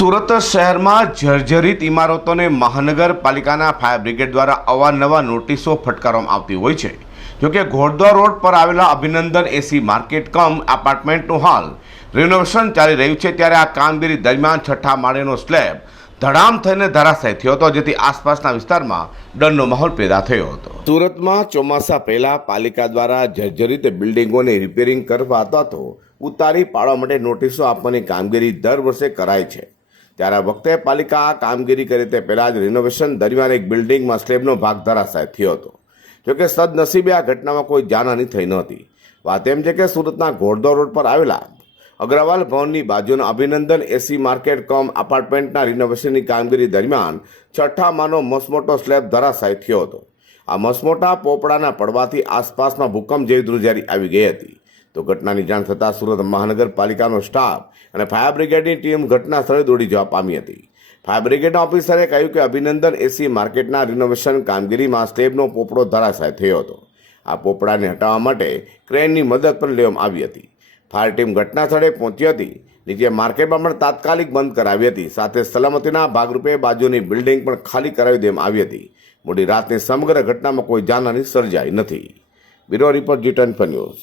સુરત શહેરમાં જર્જરિત ઇમારતોને મહાનગરપાલિકાના ફાયર બ્રિગેડ દ્વારા અવારનવાર નોટિસો ફટકારવામાં આવતી હોય છે. જોકે ઘોડદોર રોડ પર આવેલા અભિનંદન એસી માર્કેટ કમ એપાર્ટમેન્ટનું હાલ રિનોવેશન ચાલી રહ્યું છે ત્યારે આ કામગીરી દરમિયાન છઠ્ઠા માળેનો સ્લેબ ધડામ થઈને ધરાશાય થયો હતો, જેથી આસપાસના વિસ્તારમાં ડરનો માહોલ પેદા થયો હતો. સુરતમાં ચોમાસા પહેલા પાલિકા દ્વારા જર્જરિત બિલ્ડિંગોને રિપેરિંગ કરવા અથવા તો ઉતારી પાડવા માટે નોટિસો આપવાની કામગીરી દર વર્ષે કરાય છે. ત્યારે આ વખતે પાલિકા કામગીરી કરે તે પહેલાં જ રિનોવેશન દરમિયાન એક બિલ્ડિંગમાં સ્લેબનો ભાગ ધરાશાય થયો હતો. જોકે સદનસીબે આ ઘટનામાં કોઈ જાનહાની થઈ નહોતી. વાત એમ છે કે સુરતના ઘોડદોર રોડ પર આવેલા અગ્રવાલ ભવનની બાજુના અભિનંદન એસી માર્કેટ કમ અપાર્ટમેન્ટના રિનોવેશનની કામગીરી દરમિયાન છઠ્ઠા માનો મસમોટો સ્લેબ ધરાશાય થયો હતો. આ મસમોટા પોપડાના પડવાથી આસપાસમાં ભૂકંપ જેવી ધ્રુજારી આવી ગઈ હતી. તો ઘટનાની જાણ થતાં સુરત મહાનગરપાલિકાનો સ્ટાફ અને ફાયર બ્રિગેડની ટીમ ઘટના સ્થળે દોડી જવા પામી હતી. ફાયર બ્રિગેડના ઓફિસરે કહ્યું કે અભિનંદન એસી માર્કેટના રિનોવેશન કામગીરીમાં સ્લેબનો પોપડો ધરાશાય થયો હતો. આ પોપડાને હટાવવા માટે ક્રેનની મદદ પણ લેવામાં આવી હતી. ફાયર ટીમ ઘટના સ્થળે પહોંચી હતી. નીચે માર્કેટમાં પણ તાત્કાલિક બંધ કરાવી હતી. સાથે સલામતીના ભાગરૂપે બાજુની બિલ્ડિંગ પણ ખાલી કરાવી દેવામાં આવી હતી. મોડી રાતની સમગ્ર ઘટનામાં કોઈ જાનહાની સર્જાઈ નથી. બ્યુરો રિપોર્ટ જીટન ન્યૂઝ.